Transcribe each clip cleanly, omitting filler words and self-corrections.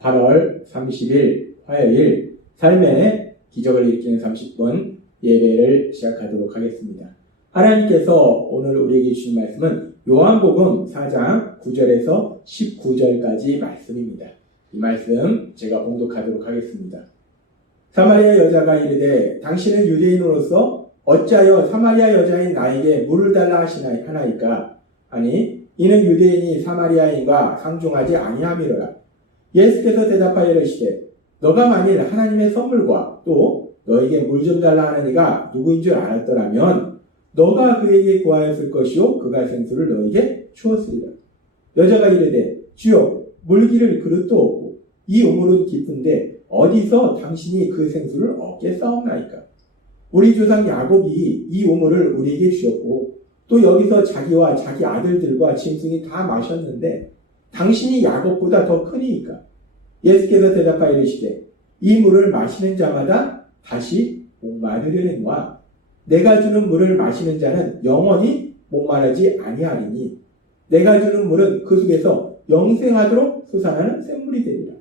8월 30일 화요일 삶의 기적을 일으키는 30분 예배를 시작하도록 하겠습니다. 하나님께서 오늘 우리에게 주신 말씀은 요한복음 4장 9절에서 19절까지 말씀입니다. 이 말씀 제가 봉독하도록 하겠습니다. 사마리아 여자가 이르되 당신은 유대인으로서 어찌하여 사마리아 여자인 나에게 물을 달라 하나이까? 아니 이는 유대인이 사마리아인과 상종하지 아니함이로라. 예수께서 대답하여 이르시되 너가 만일 하나님의 선물과 또 너에게 물 좀 달라 하는 이가 누구인 줄 알았더라면 너가 그에게 구하였을 것이요 그가 생수를 너에게 주었으리라. 여자가 이르되 주여 물기를 그릇도 없고 이 우물은 깊은데 어디서 당신이 그 생수를 얻겠사옵나이까? 우리 조상 야곱이 이 우물을 우리에게 주었고 또 여기서 자기와 자기 아들들과 짐승이 다 마셨는데 당신이 야곱보다 더 크니이까? 예수께서 대답하여 이르시되 이 물을 마시는 자마다 다시 목마르려니와 내가 주는 물을 마시는 자는 영원히 목마르지 아니하리니 내가 주는 물은 그 속에서 영생하도록 솟아나는 샘물이 되리라.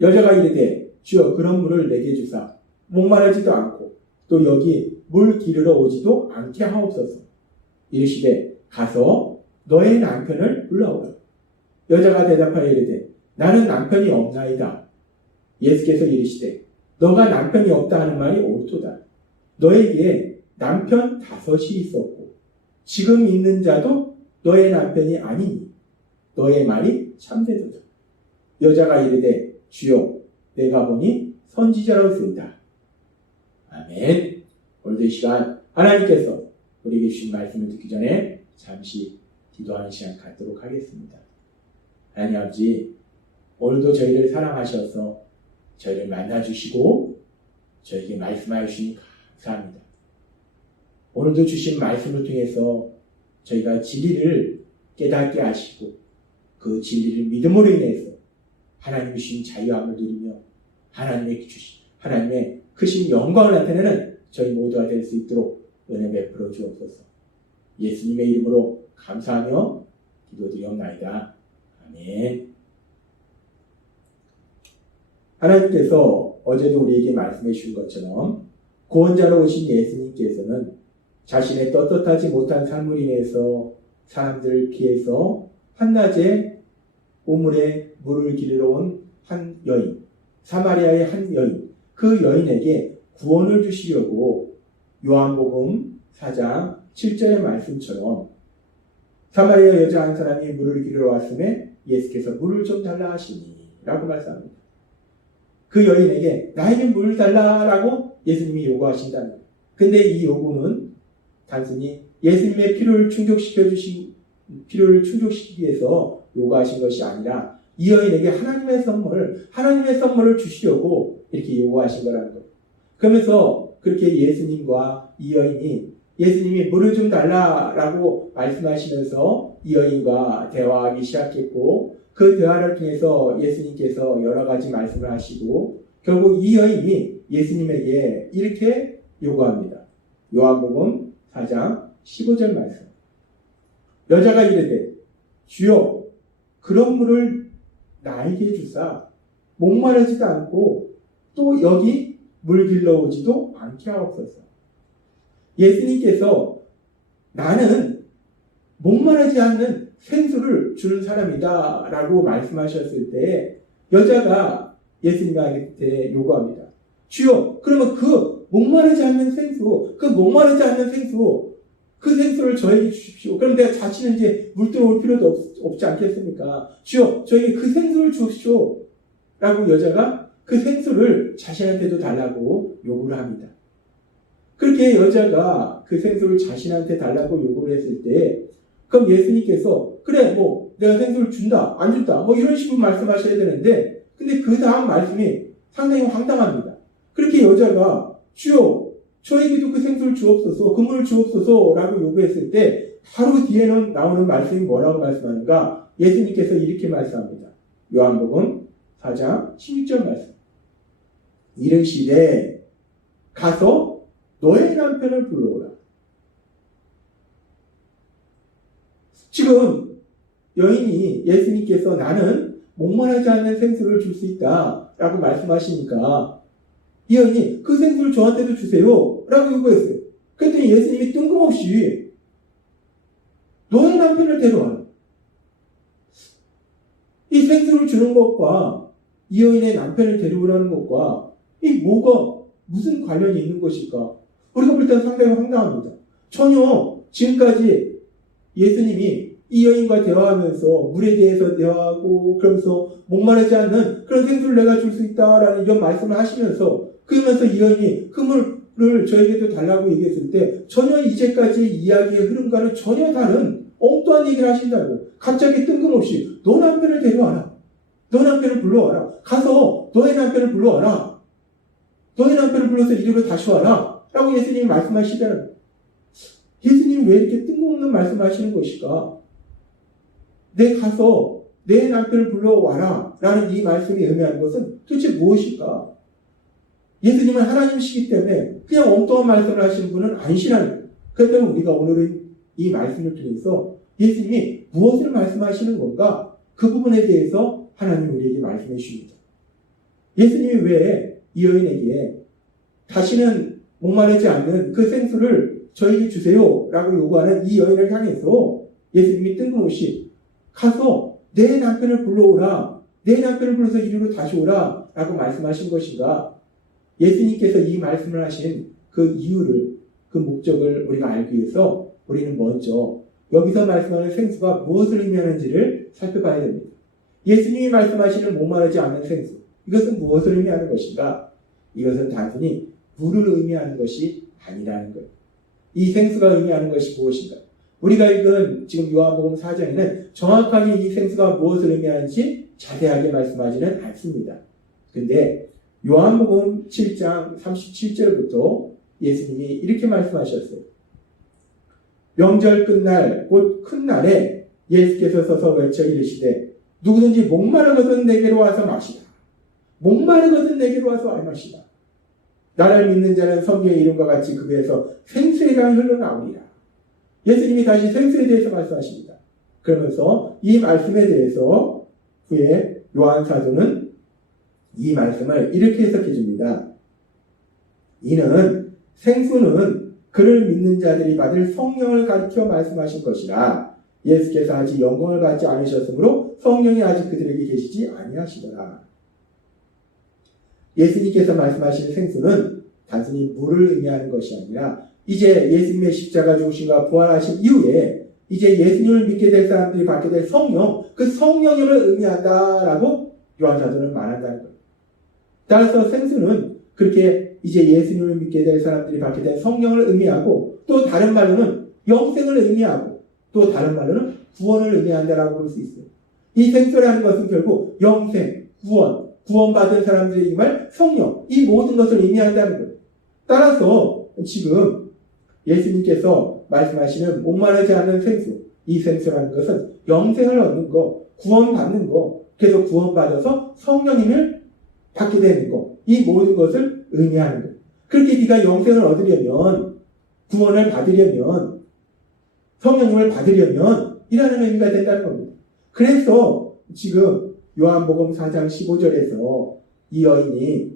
여자가 이르되 주여 그런 물을 내게 주사 목마르지도 않고 또 여기 물 기르러 오지도 않게 하옵소서. 이르시되 가서 너의 남편을 불러오라. 여자가 대답하여 이르되 나는 남편이 없나이다. 예수께서 이르시되 너가 남편이 없다 하는 말이 옳도다. 너에게 남편 5이 있었고 지금 있는 자도 너의 남편이 아니니 너의 말이 참되도다. 여자가 이르되 주여 내가 보니 선지자로소이다. 아멘. 오늘도 이 시간 하나님께서 우리에게 주신 말씀을 듣기 전에 잠시 기도하는 시간 갖도록 하겠습니다. 하나님 아버지, 오늘도 저희를 사랑하셔서 저희를 만나주시고 저에게 말씀하여 주시니 감사합니다. 오늘도 주신 말씀을 통해서 저희가 진리를 깨닫게 하시고 그 진리를 믿음으로 인해서 하나님이 주신 자유함을 누리며 하나님의 크신 영광을 나타내는 저희 모두가 될 수 있도록 은혜 베풀어 주옵소서. 예수님의 이름으로 감사하며 기도드리옵나이다. 아멘. 하나님께서 어제도 우리에게 말씀해 주신 것처럼 구원자로 오신 예수님께서는 자신의 떳떳하지 못한 삶을 인해서 사람들을 피해서 한낮에 우물에 물을 기르러 온 한 여인, 사마리아의 한 여인, 그 여인에게 구원을 주시려고 요한복음 4장 7절의 말씀처럼 사마리아 여자 한 사람이 물을 기르러 왔음에 예수께서 물을 좀 달라 하시니 라고 말씀합니다. 그 여인에게 나에게 물을 달라라고 예수님이 요구하신다는 거예요. 근데 이 요구는 단순히 예수님의 필요를 충족시키기 위해서 요구하신 것이 아니라 이 여인에게 하나님의 선물을 주시려고 이렇게 요구하신 거라는 거예요. 그러면서 그렇게 예수님과 이 여인이 예수님이 물을 좀 달라라고 말씀하시면서 이 여인과 대화하기 시작했고 그 대화를 통해서 예수님께서 여러 가지 말씀을 하시고 결국 이 여인이 예수님에게 이렇게 요구합니다. 요한복음 4장 15절 말씀. 여자가 이르되 주여 그런 물을 나에게 주사 목마르지도 않고 또 여기 물 길러오지도 않게 하옵소서. 예수님께서 나는 목마르지 않는 생수를 주는 사람이다 라고 말씀하셨을 때 여자가 예수님한테 요구합니다. 주여 그러면 그 목마르지 않는 생수 그 생수를 저에게 주십시오. 그럼 내가 자신은 이제 물 들어올 필요도 없지 않겠습니까? 주여 저에게 그 생수를 주십시오 라고 여자가 그 생수를 자신한테도 달라고 요구를 합니다. 그렇게 여자가 그 생수를 자신한테 달라고 요구를 했을 때 그럼 예수님께서 그래 내가 생수를 준다 안 준다 이런 식으로 말씀하셔야 되는데 근데 그 다음 말씀이 상당히 황당합니다. 그렇게 여자가 주여 저에게도 그 생수를 주옵소서 그 물을 주옵소서 라고 요구했을 때 바로 뒤에는 나오는 말씀이 뭐라고 말씀하는가? 예수님께서 이렇게 말씀합니다. 요한복음 4장 16절 말씀. 이르시되 가서 너의 남편을 불러오라. 지금 여인이 예수님께서 나는 목말하지 않는 생수를 줄 수 있다 라고 말씀하시니까 이 여인이 그 생수를 저한테도 주세요 라고 요구했어요. 그랬더니 예수님이 뜬금없이 너의 남편을 데려와라. 이 생수를 주는 것과 이 여인의 남편을 데려오라는 것과 이 뭐가 무슨 관련이 있는 것일까? 우리가 볼 때는 상당히 황당합니다. 전혀 지금까지 예수님이 이 여인과 대화하면서 물에 대해서 대화하고 그러면서 목마르지 않는 그런 생수를 내가 줄 수 있다라는 이런 말씀을 하시면서 그러면서 이 여인이 그 물을 저에게도 달라고 얘기했을 때 전혀 이제까지 이야기의 흐름과는 전혀 다른 엉뚱한 얘기를 하신다고 갑자기 뜬금없이 너 남편을 데려와라. 너 남편을 불러와라. 가서 너의 남편을 불러와라. 너의 남편을 불러서 이리로 다시 와라. 라고 예수님이 말씀하시다는 거예요. 예수님이 왜 이렇게 뜬금없는 말씀을 하시는 것일까? 내 가서 내 남편을 불러와라. 라는 이 말씀이 의미하는 것은 도대체 무엇일까? 예수님은 하나님이시기 때문에 그냥 엉뚱한 말씀을 하시는 분은 아니시라는 거예요. 그래서 우리가 오늘은 이 말씀을 통해서 예수님이 무엇을 말씀하시는 건가? 그 부분에 대해서 하나님 우리에게 말씀해 주십니다. 예수님이 왜 이 여인에게 다시는 목마르지 않는 그 생수를 저에게 주세요 라고 요구하는 이 여인을 향해서 예수님이 뜬금없이 가서 내 남편을 불러오라. 내 남편을 불러서 이리로 다시 오라 라고 말씀하신 것인가? 예수님께서 이 말씀을 하신 그 이유를, 그 목적을 우리가 알기 위해서 우리는 먼저 여기서 말씀하는 생수가 무엇을 의미하는지를 살펴봐야 됩니다. 예수님이 말씀하시는 목마르지 않는 생수, 이것은 무엇을 의미하는 것인가? 이것은 단순히 물을 의미하는 것이 아니라는 거예요. 이 생수가 의미하는 것이 무엇인가? 우리가 읽은 지금 요한복음 4장에는 정확하게 이 생수가 무엇을 의미하는지 자세하게 말씀하지는 않습니다. 근데 요한복음 7장 37절부터 예수님이 이렇게 말씀하셨어요. 명절 끝날 곧 큰 날에 예수께서 서서 외쳐 이르시되 누구든지 목마르거든 내게로 와서 마시라. 목마르거든 내게로 와서 마시라. 나를 믿는 자는 성경의 이름과 같이 그 배에서 생수의 강이 흘러나오리라. 예수님이 다시 생수에 대해서 말씀하십니다. 그러면서 이 말씀에 대해서 후에 요한 사도는 이 말씀을 이렇게 해석해 줍니다. 이는 생수는 그를 믿는 자들이 받을 성령을 가리켜 말씀하신 것이라. 예수께서 아직 영광을 받지 않으셨으므로 성령이 아직 그들에게 계시지 아니하시더라. 예수님께서 말씀하신 생수는 단순히 물을 의미하는 것이 아니라 이제 예수님의 십자가 죽으심과 부활하신 이후에 이제 예수님을 믿게 될 사람들이 받게 될 성령, 그 성령을 의미한다라고 요한 사도는 말한다는 거예요. 따라서 생수는 그렇게 이제 예수님을 믿게 될 사람들이 받게 될 성령을 의미하고 또 다른 말로는 영생을 의미하고 또 다른 말로는 구원을 의미한다라고 볼 수 있어요. 이 생수라는 것은 결국 영생, 구원받은 사람들의 이 말, 성령, 이 모든 것을 의미한다는 거예요. 따라서 지금 예수님께서 말씀하시는 목마르지 않는 생수, 이 생수라는 것은 영생을 얻는 거, 구원받는 거, 그래서 구원받아서 성령님을 받게 되는 거, 이 모든 것을 의미하는 거예요. 그렇게 네가 영생을 얻으려면, 구원을 받으려면, 성령님을 받으려면 이라는 의미가 된다는 겁니다. 그래서 지금 요한복음 4장 15절에서 이 여인이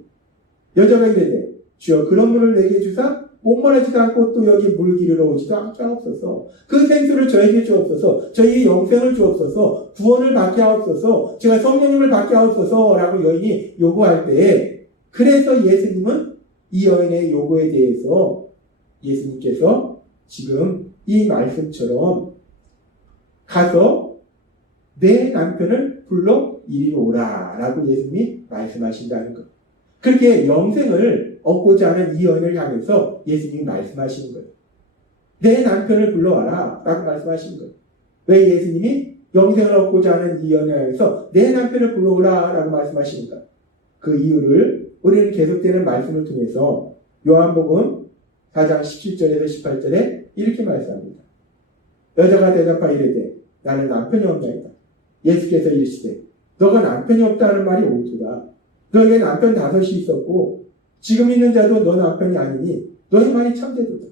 여자가 이르되 주여 그런 물을 내게 주사 목마르지도 않고 또 여기 물 기르러 오지도 않옵소서. 그 생수를 저에게 주옵소서. 저희의 영생을 주옵소서. 구원을 받게 하옵소서. 제가 성령님을 받게 하옵소서 라고 여인이 요구할 때 그래서 예수님은 이 여인의 요구에 대해서 예수님께서 지금 이 말씀처럼 가서 내 남편을 불러 이리로 오라 라고 예수님이 말씀하신다는 것. 그렇게 영생을 얻고자 하는 이 여인을 향해서 예수님이 말씀하시는 거예요. 내 남편을 불러와라 라고 말씀하시는 거예요. 왜 예수님이 영생을 얻고자 하는 이 여인을 향해서 내 남편을 불러오라 라고 말씀하시는가? 그 이유를 우리는 계속되는 말씀을 통해서 요한복음 4장 17절에서 18절에 이렇게 말씀합니다. 여자가 대답하여 이르되 나는 남편이 없나이다. 예수께서 이르시되 너가 남편이 없다는 말이 옳도다. 너에게 남편 5이 있었고 지금 있는 자도 너 남편이 아니니 너의 말이 참되도다.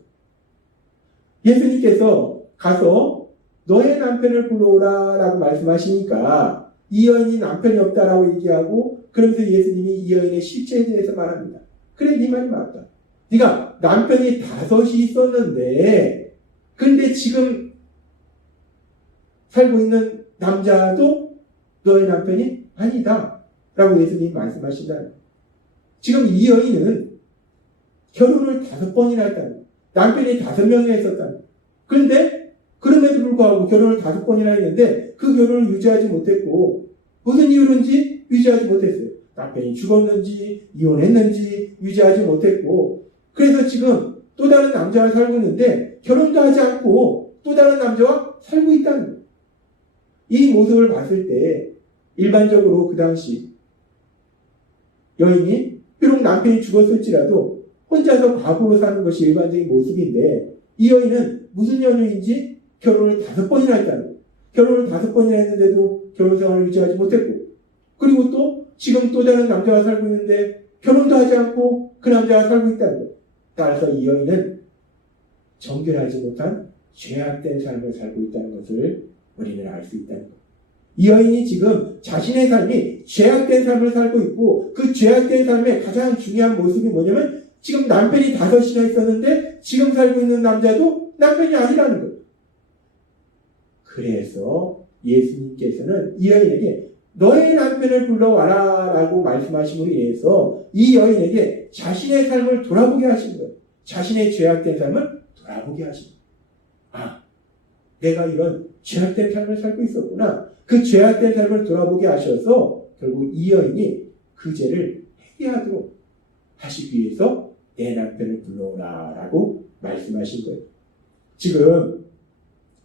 예수님께서 가서 너의 남편을 불러오라 라고 말씀하시니까 이 여인이 남편이 없다라고 얘기하고 그러면서 예수님이 이 여인의 실체에 대해서 말합니다. 그래, 이 말이 맞다. 네가 남편이 5이 있었는데 근데 지금 살고 있는 남자도 너의 남편이 아니다 라고 예수님이 말씀하신다. 지금 이 여인은 결혼을 5번이나 했다는 거예요. 남편이 5명이나 했었다는 거예요. 그런데 그럼에도 불구하고 결혼을 5번이나 했는데 그 결혼을 유지하지 못했고 무슨 이유인지 유지하지 못했어요. 남편이 죽었는지 이혼했는지 유지하지 못했고 그래서 지금 또 다른 남자와 살고 있는데 결혼도 하지 않고 또 다른 남자와 살고 있다는 거예요. 이 모습을 봤을 때 일반적으로 그 당시 여인이 비록 남편이 죽었을지라도 혼자서 과부로 사는 것이 일반적인 모습인데 이 여인은 무슨 연유인지 결혼을 5번이나 했다는 거예요. 결혼을 5번이나 했는데도 결혼 생활을 유지하지 못했고 그리고 또 지금 또 다른 남자와 살고 있는데 결혼도 하지 않고 그 남자와 살고 있다는 거예요. 따라서 이 여인은 정결하지 못한 죄악된 삶을 살고 있다는 것을 우리는 알 수 있다는 거예요. 이 여인이 지금 자신의 삶이 죄악된 삶을 살고 있고 그 죄악된 삶의 가장 중요한 모습이 뭐냐면 지금 남편이 5이나 있었는데 지금 살고 있는 남자도 남편이 아니라는 거예요. 그래서 예수님께서는 이 여인에게 너의 남편을 불러와라 라고 말씀하심으로 인해서 이 여인에게 자신의 삶을 돌아보게 하신 거예요. 자신의 죄악된 삶을 돌아보게 하신 거예요. 아, 내가 이런 죄악된 삶을 살고 있었구나. 그 죄악된 삶을 돌아보게 하셔서 결국 이 여인이 그 죄를 회개하도록 하시기 위해서 내 남편을 불러오라 라고 말씀하신 거예요. 지금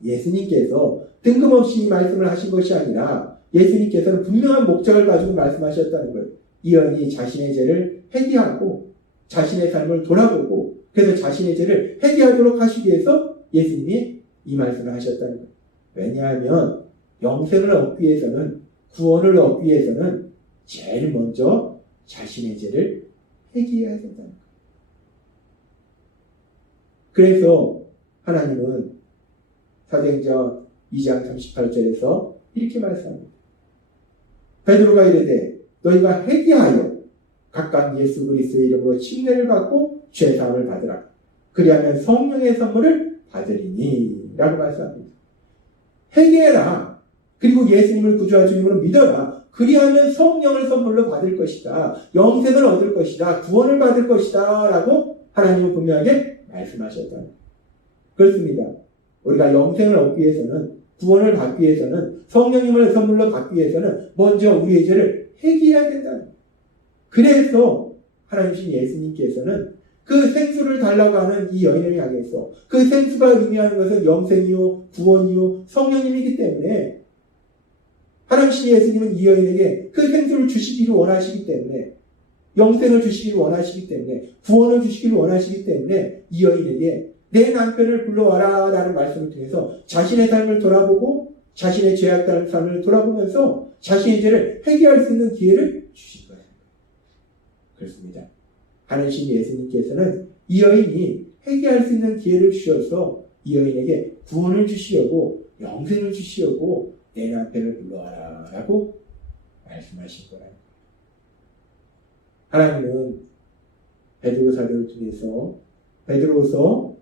예수님께서 뜬금없이 이 말씀을 하신 것이 아니라 예수님께서는 분명한 목적을 가지고 말씀하셨다는 거예요. 이 여인이 자신의 죄를 회개하고 자신의 삶을 돌아보고 그래서 자신의 죄를 회개하도록 하시기 위해서 예수님이 이 말씀을 하셨다는 거예요. 왜냐하면 영생을 얻기 위해서는 구원을 얻기 위해서는 제일 먼저 자신의 죄를 회개해야 된다는 거예요. 그래서 하나님은 사도행전 2장 38절에서 이렇게 말씀합니다. 베드로가 이르되 너희가 회개하여 각각 예수 그리스도의 이름으로 침례를 받고 죄사함을 받으라. 그리하면 성령의 선물을 받으리니 라고 말씀합니다. 회개해라. 그리고 예수님을 구주와 주님으로 믿어라. 그리하면 성령을 선물로 받을 것이다. 영생을 얻을 것이다. 구원을 받을 것이다. 라고 하나님은 분명하게 말씀하셨다. 그렇습니다. 우리가 영생을 얻기 위해서는 구원을 받기 위해서는 성령님을 선물로 받기 위해서는 먼저 우리의 죄를 회개해야 된다는 거예요. 그래서 하나님이신 예수님께서는 그 생수를 달라고 하는 이 여인을 향해서 그 생수가 의미하는 것은 영생이요 구원이요 성령님이기 때문에 하나님이신 예수님은 이 여인에게 그 생수를 주시기를 원하시기 때문에 영생을 주시기를 원하시기 때문에 구원을 주시기를 원하시기 때문에 이 여인에게 내 남편을 불러와라 라는 말씀을 통해서 자신의 삶을 돌아보고 자신의 죄악된 삶을 돌아보면서 자신의 죄를 회개할 수 있는 기회를 주신 거예요. 그렇습니다. 하나님 예수님께서는 이 여인이 회개할 수 있는 기회를 주셔서 이 여인에게 구원을 주시려고 영생을 주시려고 내 남편을 불러와라 라고 말씀하신 거예요. 하나님은 베드로 사도를 통해서 베드로서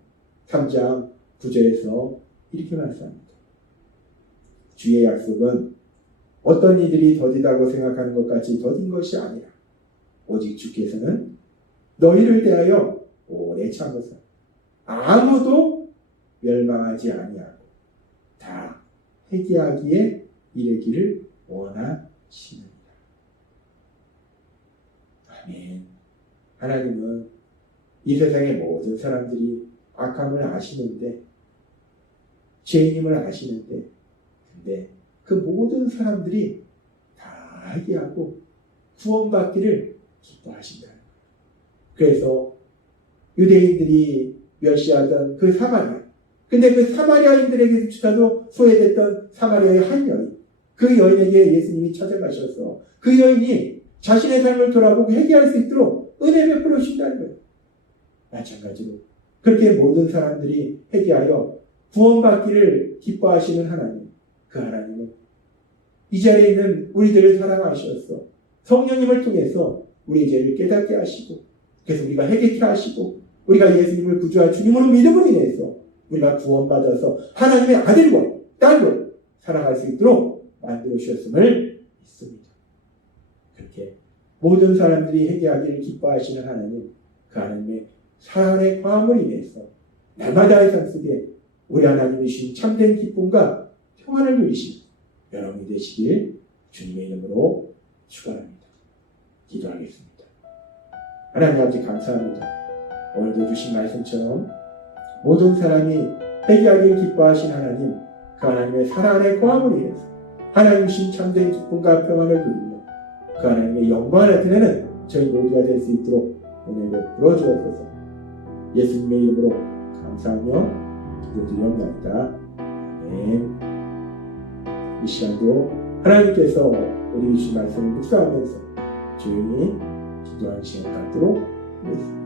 3장 9절에서 이렇게 말씀합니다. 주의 약속은 어떤 이들이 더디다고 생각하는 것 같이 더딘 것이 아니라 오직 주께서는 너희를 대하여 오래 참으사 아무도 멸망하지 아니하고 다 회개하기에 이르기를 원하시느니라. 아멘. 하나님은 이 세상의 모든 사람들이 악함을 아시는데 죄인임을 아시는데 근데 그 모든 사람들이 다 회개하고 구원받기를 기뻐하신다. 그래서 유대인들이 멸시하던 그 사마리아 근데 그 사마리아인들에게조차도 소외됐던 사마리아의 한 여인 그 여인에게 예수님이 찾아가셔서 그 여인이 자신의 삶을 돌아보고 회개할 수 있도록 은혜 베풀어 주신다는 거예요. 마찬가지로 그렇게 모든 사람들이 회개하여 구원받기를 기뻐하시는 하나님 그 하나님은 이 자리에 있는 우리들을 사랑하셔서 성령님을 통해서 우리의 죄를 깨닫게 하시고 그래서 우리가 회개케 하시고 우리가 예수님을 구주와 주님으로 믿음으로 인해서 우리가 구원받아서 하나님의 아들과 딸로 살아갈 수 있도록 만들어 주셨음을 믿습니다. 그렇게 모든 사람들이 회개하기를 기뻐하시는 하나님, 그 하나님의 사랑의 과함을 인해서 날마다의 삶 속에 우리 하나님이 주신 참된 기쁨과 평안을 누리신 여러분이 되시길 주님의 이름으로 축원합니다. 기도하겠습니다. 하나님 아버지 감사합니다. 오늘도 주신 말씀처럼 모든 사람이 회개하기를 기뻐하신 하나님, 그 하나님의 사랑 안에 거함을 인해서 하나님 주신 참된 기쁨과 평안을 누리며 그 하나님의 영광을 나타내는 저희 모두가 될 수 있도록 오늘 베풀어 주옵소서. 예수님의 이름으로 감사하며 기도드리옵나이다. 아멘. 이 시간도 하나님께서 우리 주신 말씀을 묵상하면서 조용히 기도하는 시간 갖도록 하겠습니다.